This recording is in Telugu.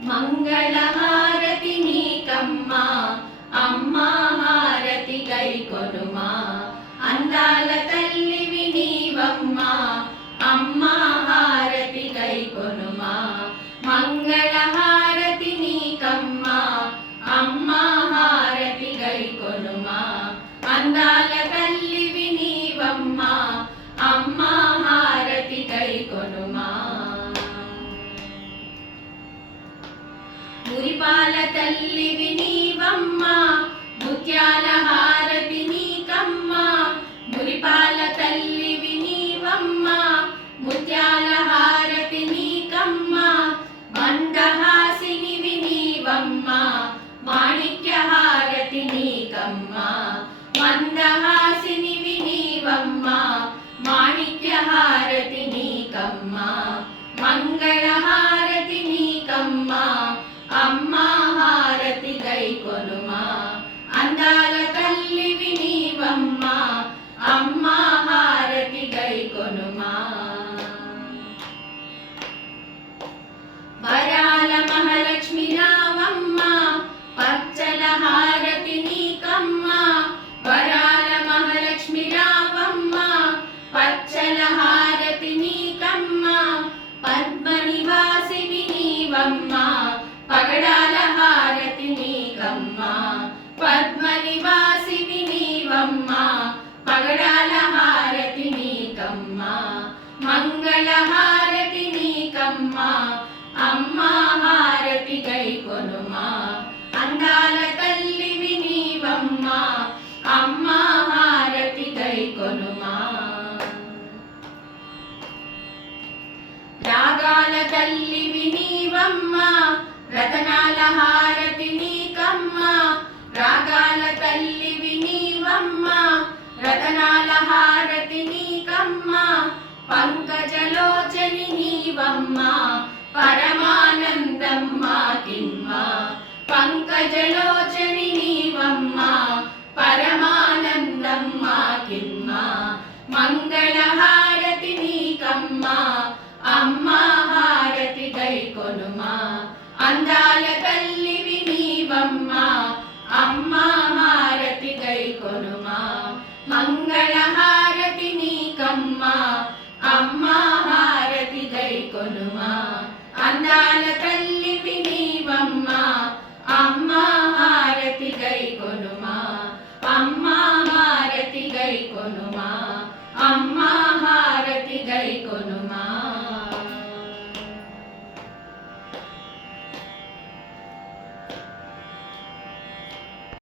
మంగళహారతి నీకమ్మా అమ్మా హారతి గైకొనుమా అందాల తల్లివి నీవమ్మా అమ్మా హారతి గైకొనుమా మంగళహారతి నీకమ్మా అమ్మా హారతి గైకొనుమా అందాల తల్లివి నీవమ్మా అమ్మా హారతి గైకొనుమా మురిపాల తల్లివి నీవమ్మా ముత్యాల హారతి నీకమ్మా మురిపాల తల్లివి నీవమ్మా ముత్యాల హారతి నీకమ్మా మందహాసినివి నీవమ్మా మాణిక్య హారతి నీకమ్మా మందహాసినివి నీవమ్మా మాణిక్య హారతి నీకమ్మా మంగళహారతి నీకమ్మా అమ్మా హారతి గైకొనుమా అందాల తల్లివి నీవమ్మా అమ్మా హారతి గైకొనుమా వరాల మహాలక్ష్మి రావమ్మా పచ్చల హారతి నీకమ్మా వరాల మహాలక్ష్మి రావమ్మా పచ్చల హారతి నీకమ్మా పద్మ నివాసిని నీవమ్మా పగడాల హారతి నీకమ్మా పద్మ నివాసిని నీవమ్మా పగడాల హారతి నీకమ్మా మంగళ హారతి నీకమ్మా అమ్మా హారతి గైకొనుమా అందాల తల్లివి నీవమ్మా అమ్మా హారతి గైకొనుమా రాగాల తల్లివి నీవమ్మా రతనాల హారతి నీకమ్మా రాగాల తల్లివి నీవమ్మా రతనాల హారతి నీకమ్మా పంకజలోచని నీవమ్మా పరమానందమ్మా కిమ్మా పంకజలోచని నీవమ్మా పరమానందమ్మా కిమ్మా మంగళహారతి నీకమ్మా అమ్మా హారతి గైకొనుమా అందాల తల్లివి నీవమ్మా అమ్మా హారతి గైకొనుమా మంగళహారతి నీకమ్మా అమ్మా హారతి గైకొనుమా అందాల తల్లి